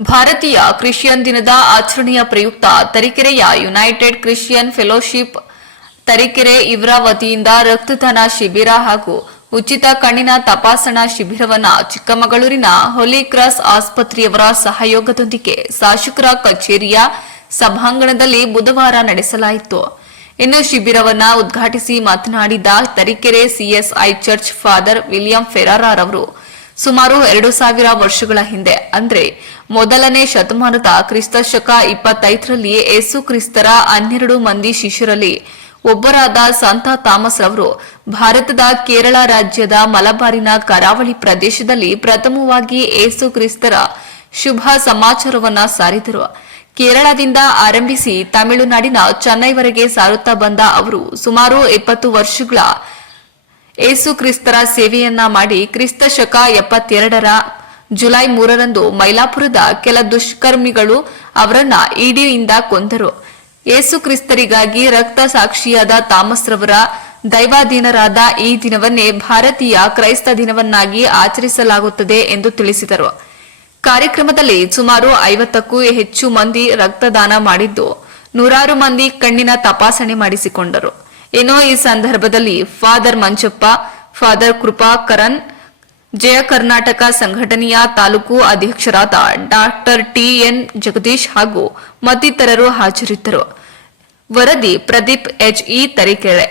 ಭಾರತೀಯ ಕ್ರಿಶ್ಚಿಯನ್ ದಿನದ ಆಚರಣೆಯ ಪ್ರಯುಕ್ತ ತರೀಕೆರೆಯ ಯುನೈಟೆಡ್ ಕ್ರಿಶ್ಚಿಯನ್ ಫೆಲೋಶಿಪ್ ತರೀಕೆರೆ ಇವರ ವತಿಯಿಂದ ರಕ್ತದಾನ ಶಿಬಿರ ಹಾಗೂ ಉಚಿತ ಕಣ್ಣಿನ ತಪಾಸಣಾ ಶಿಬಿರವನ್ನು ಚಿಕ್ಕಮಗಳೂರಿನ ಹೋಲಿ ಕ್ರಾಸ್ ಆಸ್ಪತ್ರೆಯವರ ಸಹಯೋಗದೊಂದಿಗೆ ಶಾಸಕರ ಕಚೇರಿಯ ಸಭಾಂಗಣದಲ್ಲಿ ಬುಧವಾರ ನಡೆಸಲಾಯಿತು. ಇನ್ನು ಶಿಬಿರವನ್ನು ಉದ್ಘಾಟಿಸಿ ಮಾತನಾಡಿದ Tarikere CSI church father William Ferrar ಅವರು ಸುಮಾರು 2000 ವರ್ಷಗಳ ಹಿಂದೆ ಅಂದ್ರೆ ಮೊದಲನೇ ಶತಮಾನದ ಕ್ರಿಸ್ತಶಕ 25ರಲ್ಲಿ ಯೇಸು ಕ್ರಿಸ್ತರ 12 ಮಂದಿ ಶಿಷ್ಯರಲ್ಲಿ ಒಬ್ಬರಾದ ಸಂತ ಥಾಮಸ್ ರವರು ಭಾರತದ ಕೇರಳ ರಾಜ್ಯದ ಮಲಬಾರಿನ ಕರಾವಳಿ ಪ್ರದೇಶದಲ್ಲಿ ಪ್ರಥಮವಾಗಿ ಯೇಸು ಕ್ರಿಸ್ತರ ಶುಭ ಸಮಾಚಾರವನ್ನ ಸಾರಿದರು. ಕೇರಳದಿಂದ ಆರಂಭಿಸಿ ತಮಿಳುನಾಡಿನ ಚೆನ್ನೈವರೆಗೆ ಸಾರುತ್ತಾ ಬಂದ ಅವರು ಸುಮಾರು 20 ವರ್ಷಗಳ ಯೇಸು ಕ್ರಿಸ್ತರ ಸೇವೆಯನ್ನ ಮಾಡಿ ಕ್ರಿಸ್ತ ಶಕ 72ರ ಜುಲೈ 3ರಂದು ಮೈಲಾಪುರದ ಕೆಲ ದುಷ್ಕರ್ಮಿಗಳು ಅವರನ್ನ ಈಡಿಯಿಂದ ಕೊಂದರು. ಯೇಸು ಕ್ರಿಸ್ತರಿಗಾಗಿ ರಕ್ತ ಸಾಕ್ಷಿಯಾದ ಥಾಮಸ್ ರವರ ದೈವಾಧೀನರಾದ ಈ ದಿನವನ್ನೇ ಭಾರತೀಯ ಕ್ರೈಸ್ತ ದಿನವನ್ನಾಗಿ ಆಚರಿಸಲಾಗುತ್ತದೆ ಎಂದು ತಿಳಿಸಿದರು. ಕಾರ್ಯಕ್ರಮದಲ್ಲಿ ಸುಮಾರು 50ಕ್ಕೂ ಹೆಚ್ಚು ಮಂದಿ ರಕ್ತದಾನ ಮಾಡಿದ್ದು 100 ಮಂದಿ ಕಣ್ಣಿನ ತಪಾಸಣೆ ಮಾಡಿಸಿಕೊಂಡರು. ಇನ್ನು ಈ ಸಂದರ್ಭದಲ್ಲಿ ಫಾದರ್ ಮಂಚಪ್ಪ, ಫಾದರ್ ಕೃಪಾಕರನ್, ಜಯ ಕರ್ನಾಟಕ ಸಂಘಟನೆಯ ತಾಲೂಕು ಅಧ್ಯಕ್ಷರಾದ ಡಾಕ್ಟರ್ ಟಿಎನ್ ಜಗದೀಶ್ ಹಾಗೂ ಮತ್ತಿತರರು ಹಾಜರಿದ್ದರು. ವರದಿ ಪ್ರದೀಪ್ ಎಚ್ಇ ತರೀಕೆರೆ.